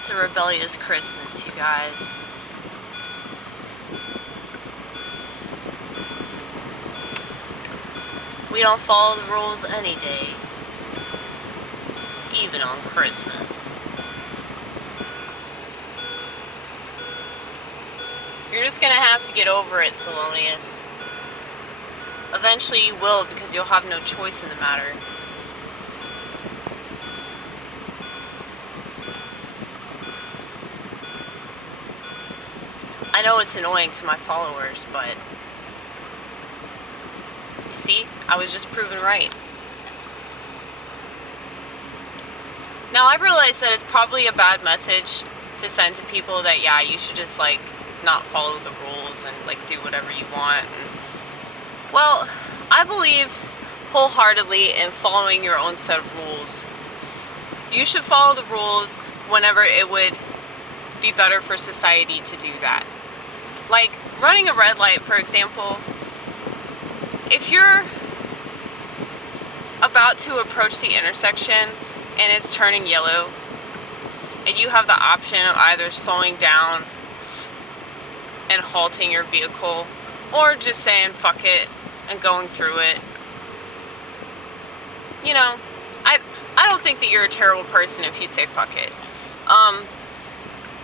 It's a rebellious Christmas, you guys. We don't follow the rules any day, even on Christmas. You're just gonna have to get over it, Thelonious. Eventually you will, because you'll have no choice in the matter. I know it's annoying to my followers, but you see, I was just proven right. Now I realize that it's probably a bad message to send to people that, yeah, you should just like not follow the rules and like do whatever you want. And, well, I believe wholeheartedly in following your own set of rules. You should follow the rules whenever it would be better for society to do that. Like running a red light, for example. If you're about to approach the intersection and it's turning yellow, and you have the option of either slowing down and halting your vehicle, or just saying fuck it and going through it, you know, I don't think that you're a terrible person if you say fuck it.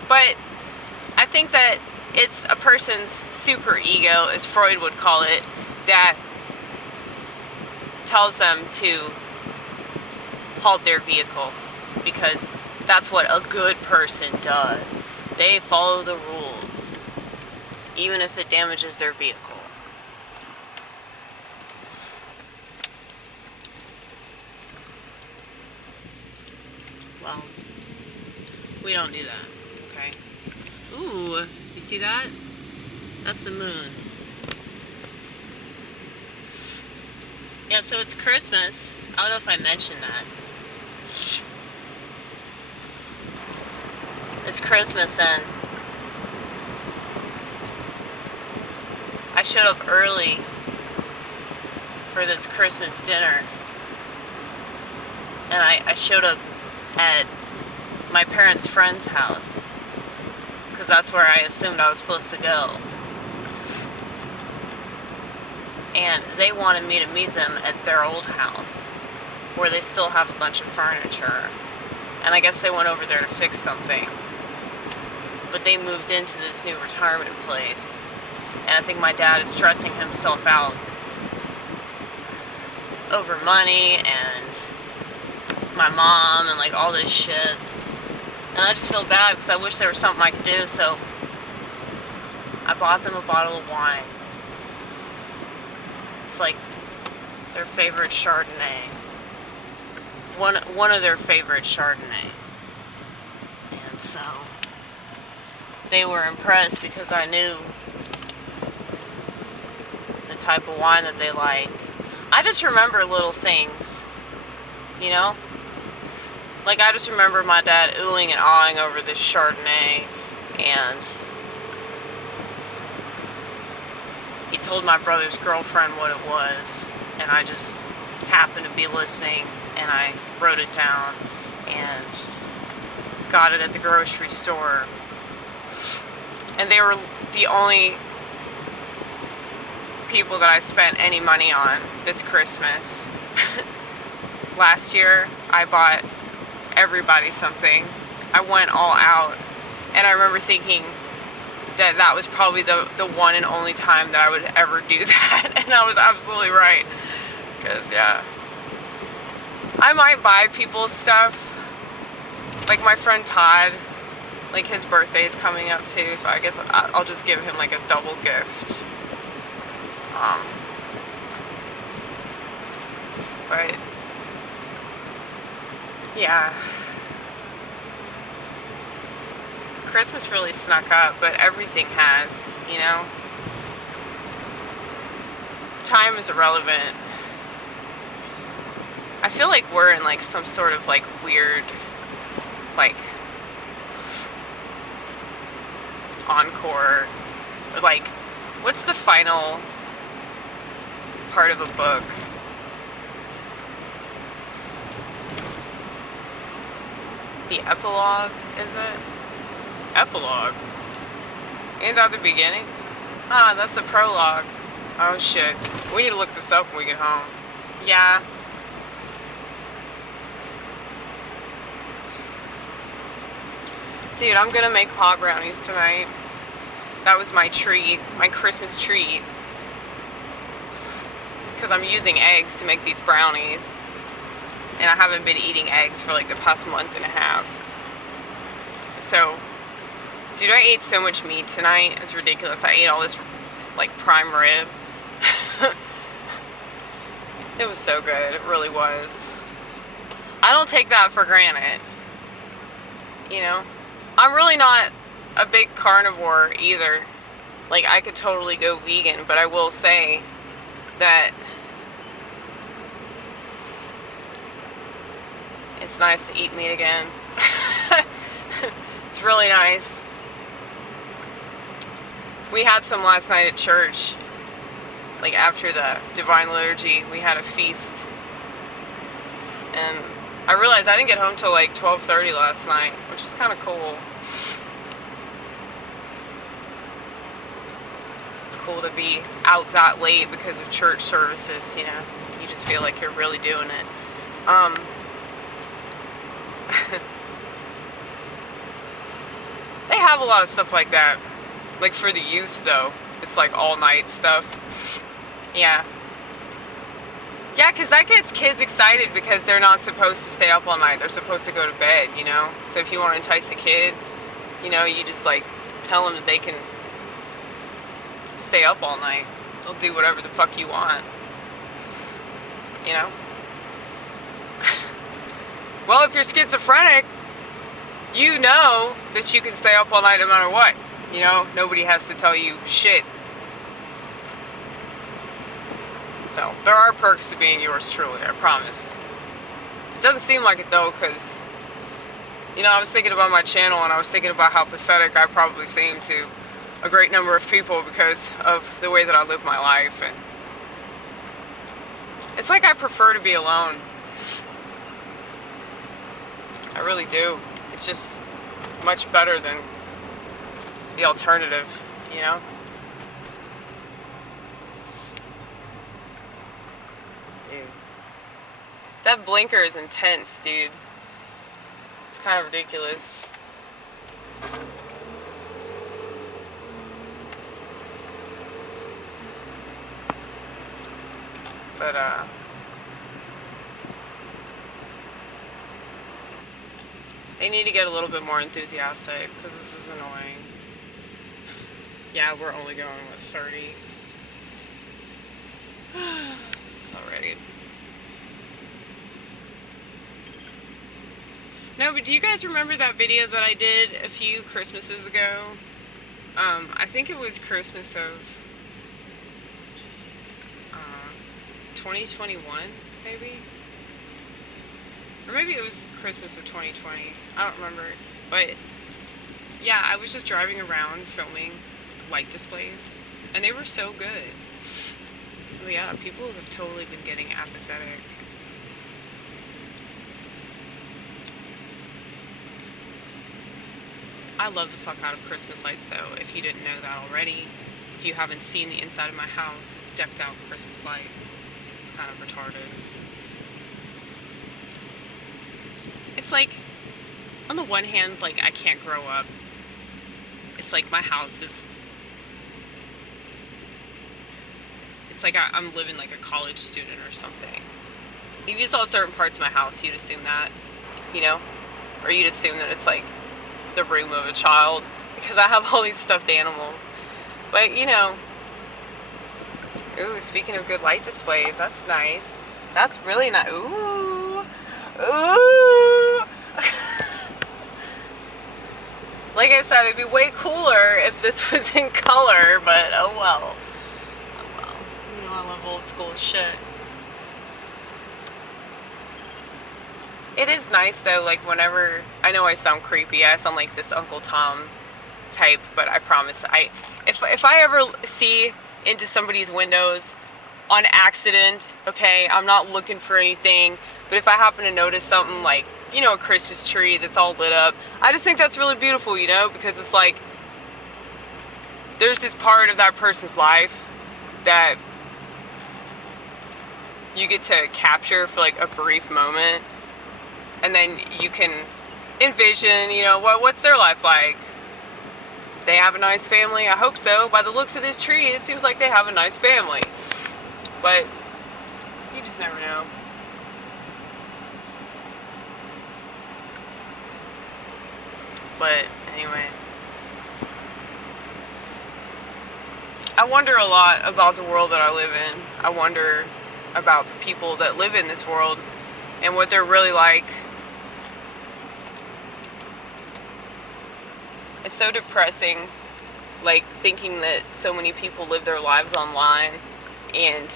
But I think that it's a person's superego, as Freud would call it, that tells them to halt their vehicle, because that's what a good person does. They follow the rules, even if it damages their vehicle. Well, we don't do that, okay? Ooh, you see that? That's the moon. Yeah, so it's Christmas. I don't know if I mentioned that. It's Christmas, and I showed up early for this Christmas dinner. And I showed up at my parents' friend's house, because that's where I assumed I was supposed to go. And they wanted me to meet them at their old house, where they still have a bunch of furniture. And I guess they went over there to fix something. But they moved into this new retirement place. And I think my dad is stressing himself out over money and my mom and like all this shit. And I just feel bad because I wish there was something I could do, so I bought them a bottle of wine. It's like their favorite Chardonnay. One of their favorite Chardonnays. And so they were impressed because I knew the type of wine that they like. I just remember little things, you know? Like, I just remember my dad oohing and awing over this Chardonnay, and he told my brother's girlfriend what it was, and I just happened to be listening, and I wrote it down, and got it at the grocery store. And they were the only people that I spent any money on this Christmas. Last year, I bought everybody something. I went all out, and I remember thinking that that was probably the one and only time that I would ever do that, and I was absolutely right, because yeah, I might buy people stuff, like my friend Todd, like his birthday is coming up too, so I guess I'll just give him like a double gift, but yeah, Christmas really snuck up, but everything has, you know? Time is irrelevant. I feel like we're in like some sort of like weird, like, encore, like, what's the final part of a book? The epilogue, is it? Epilogue? Ain't that the beginning? Ah, that's the prologue. Oh shit. We need to look this up when we get home. Yeah. Dude, I'm gonna make pot brownies tonight. That was my treat, my Christmas treat. Because I'm using eggs to make these brownies. And I haven't been eating eggs for like the past month and a half. So, dude, I ate so much meat tonight. It's ridiculous. I ate all this like prime rib. It was so good. It really was. I don't take that for granted. You know? I'm really not a big carnivore either. Like, I could totally go vegan, but I will say that it's nice to eat meat again. It's really nice. We had some last night at church. Like, after the Divine Liturgy, we had a feast. And I realized I didn't get home till like 12:30 last night, which was kind of cool. It's cool to be out that late because of church services, you know. You just feel like you're really doing it. They have a lot of stuff like that. Like for the youth though, it's like all night stuff. Yeah. Yeah, because that gets kids excited because they're not supposed to stay up all night. They're supposed to go to bed, you know? So if you want to entice a kid, you know, you just like tell them that they can stay up all night. They'll do whatever the fuck you want. You know? Well, if you're schizophrenic, you know that you can stay up all night no matter what. You know, nobody has to tell you shit. So, there are perks to being yours truly, I promise. It doesn't seem like it though, because, you know, I was thinking about my channel and I was thinking about how pathetic I probably seem to a great number of people because of the way that I live my life. And it's like I prefer to be alone. I really do. It's just much better than the alternative, you know? Dude. That blinker is intense, dude. It's kind of ridiculous. But, they need to get a little bit more enthusiastic, because this is annoying. Yeah, we're only going with 30. It's already. No, but do you guys remember that video that I did a few Christmases ago? I think it was Christmas of 2021, maybe? Or maybe it was Christmas of 2020. I don't remember. But yeah, I was just driving around filming light displays, and they were so good. But yeah, people have totally been getting apathetic. I love the fuck out of Christmas lights though, if you didn't know that already. If you haven't seen the inside of my house, it's decked out with Christmas lights. It's kind of retarded. It's like, on the one hand, like, I can't grow up. It's like my house is, it's like I'm living like a college student or something. If you saw certain parts of my house, you'd assume that, you know? Or you'd assume that it's like the room of a child, because I have all these stuffed animals. But, you know, ooh, speaking of good light displays, that's nice. That's really nice. Ooh. Ooh. Like I said, it'd be way cooler if this was in color, but oh well. Oh well. You know, I love old school shit. It is nice though, like whenever, I know I sound creepy, I sound like this Uncle Tom type, but I promise, if I ever see into somebody's windows on accident, okay, I'm not looking for anything, but if I happen to notice something like, you know, a Christmas tree that's all lit up. I just think that's really beautiful, you know, because it's like there's this part of that person's life that you get to capture for like a brief moment, and then you can envision, you know, what's their life like. They have a nice family. I hope so. By the looks of this tree, it seems like they have a nice family. But you just never know. But anyway, I wonder a lot about the world that I live in. I wonder about the people that live in this world and what they're really like. It's so depressing, like thinking that so many people live their lives online, and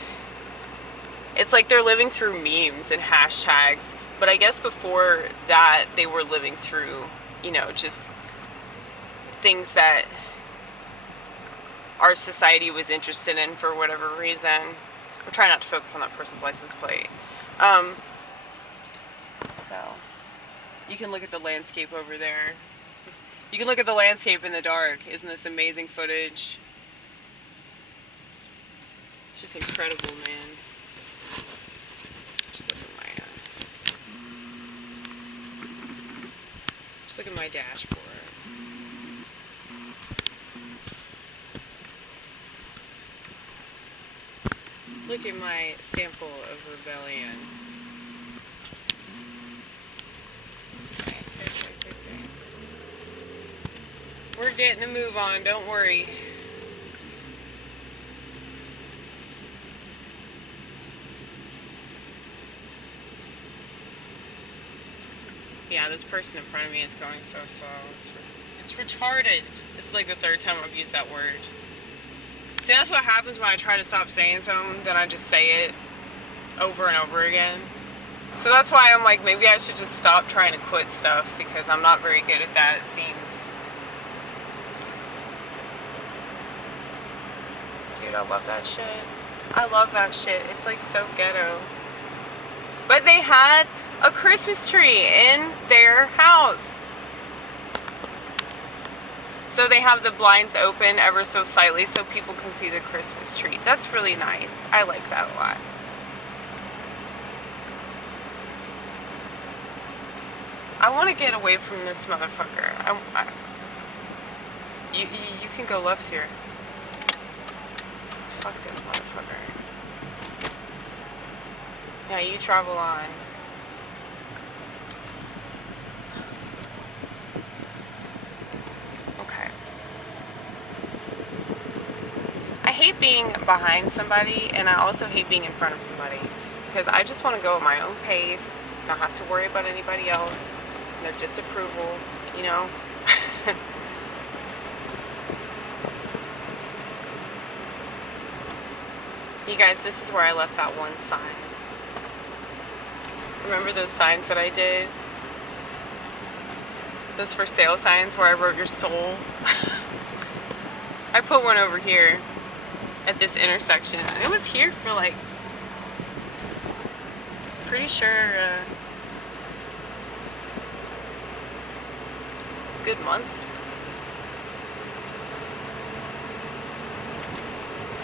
it's like they're living through memes and hashtags. But I guess before that, they were living through, you know, just things that our society was interested in for whatever reason. I'm trying not to focus on that person's license plate. So you can look at the landscape over there. You can look at the landscape in the dark. Isn't this amazing footage? It's just incredible, man. Just look at my dashboard. Look at my sample of rebellion. Okay. We're getting a move on, don't worry. Yeah, this person in front of me is going so slow. It's retarded. This is like the third time I've used that word. See, that's what happens when I try to stop saying something, then I just say it over and over again. So that's why I'm like, maybe I should just stop trying to quit stuff, because I'm not very good at that, it seems. Dude, I love that shit. I love that shit. It's like so ghetto. But they had a Christmas tree in their house. So they have the blinds open ever so slightly so people can see the Christmas tree. That's really nice. I like that a lot. I want to get away from this motherfucker. You can go left here. Fuck this motherfucker. Yeah, you travel on. Okay. I hate being behind somebody, and I also hate being in front of somebody, because I just want to go at my own pace, not have to worry about anybody else, and their disapproval, you know? You guys, this is where I left that one sign. Remember those signs that I did? Those for sale signs where I wrote your soul? I put one over here at this intersection. It was here for like, pretty sure, good month.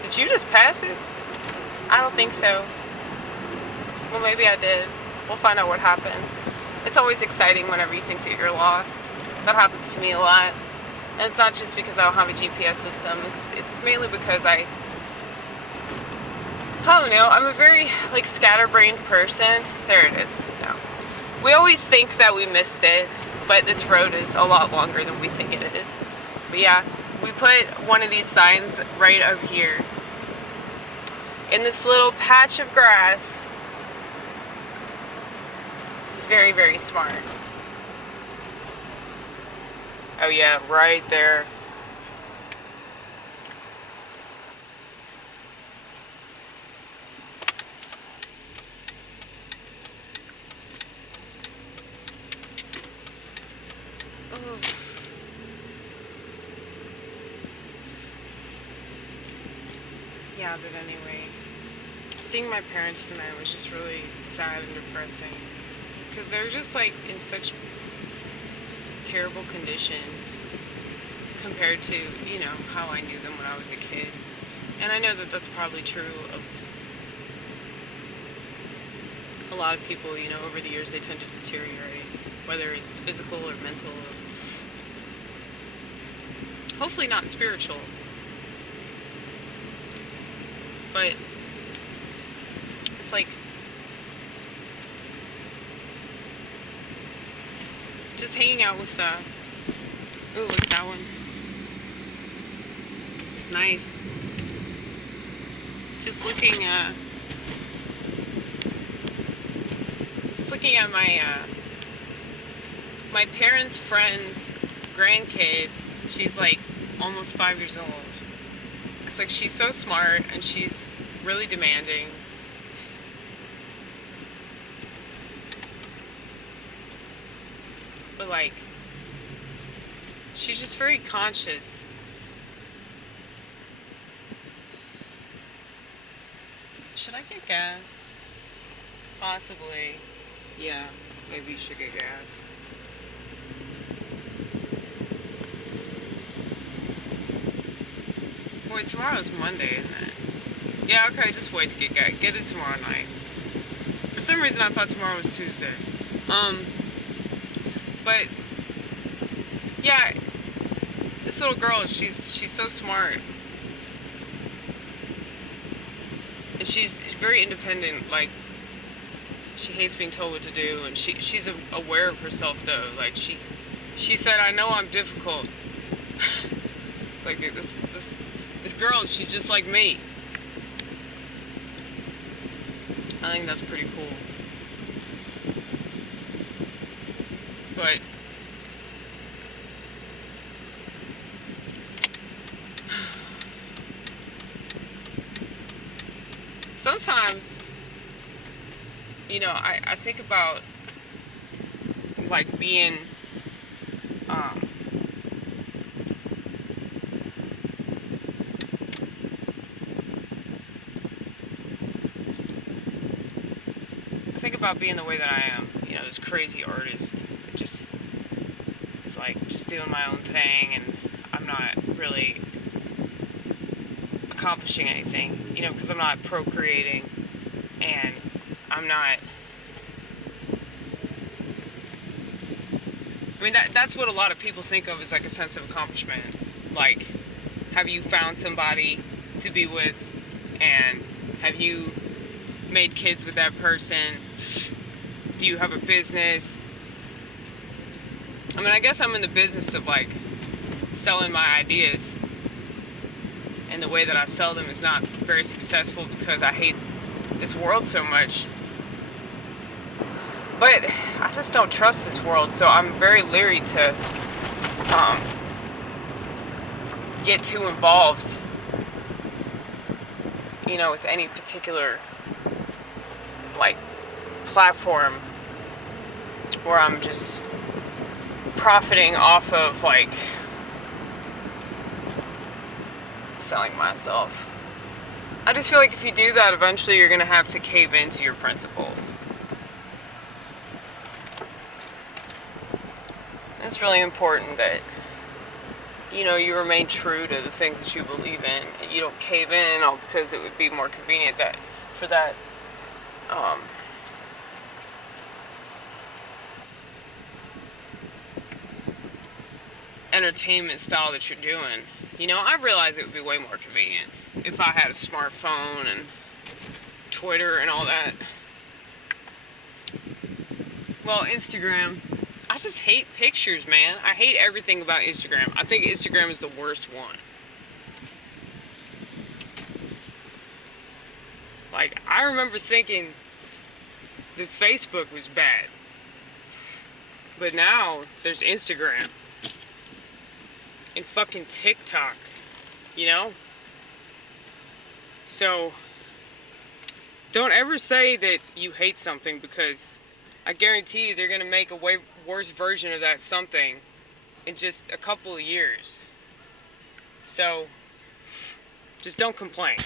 Did you just pass it? I don't think so. Well, maybe I did. We'll find out what happens. It's always exciting whenever you think that you're lost. That happens to me a lot. And it's not just because I don't have a GPS system. It's mainly because I don't know, I'm a very like scatterbrained person. There it is. No. We always think that we missed it, but this road is a lot longer than we think it is. But yeah, we put one of these signs right up here in this little patch of grass. It's very, very smart. Oh yeah, right there. Ooh. Yeah, but anyway, seeing my parents tonight was just really sad and depressing. because they're just like in such terrible condition compared to, you know, how I knew them when I was a kid. And I know that that's probably true of a lot of people, you know, over the years they tend to deteriorate, whether it's physical or mental, or hopefully not spiritual. But it's like just hanging out with ooh, look at that one. Nice. Just looking at my parents' friend's grandkid. She's like almost 5 years old. It's like she's so smart and she's really demanding. But like, she's just very conscious. Should I get gas? Possibly. Yeah, maybe you should get gas. Wait, tomorrow's Monday, isn't it? Yeah, okay, just wait to get gas. Get it tomorrow night. For some reason I thought tomorrow was Tuesday. But yeah, this little girl, she's so smart. And she's very independent, like she hates being told what to do, and she's aware of herself though. Like she said, I know I'm difficult. It's like, dude, this girl, she's just like me. I think that's pretty cool. But sometimes, you know, I think about like being I think about being the way that I am, you know, this crazy artist that just is like just doing my own thing, and I'm not really accomplishing anything, you know, because I'm not procreating, and I'm not, I mean, that's what a lot of people think of as like a sense of accomplishment. Like, have you found somebody to be with, and have you made kids with that person? Do you have a business? I mean, I guess I'm in the business of like selling my ideas, and the way that I sell them is not very successful because I hate this world so much. But I just don't trust this world, so I'm very leery to get too involved, you know, with any particular like platform where I'm just profiting off of like selling myself. I just feel like if you do that, eventually you're gonna have to cave into your principles. It's really important that, you know, you remain true to the things that you believe in, and you don't cave in all because it would be more convenient that for that entertainment style that you're doing. You know, I realize it would be way more convenient if I had a smartphone and Twitter and all that. Well, Instagram, I just hate pictures, man. I hate everything about Instagram. I think Instagram is the worst one. Like, I remember thinking that Facebook was bad. But now, there's Instagram. And fucking TikTok. You know? So, don't ever say that you hate something, because I guarantee you they're gonna make a way worse version of that something in just a couple of years. So, just don't complain.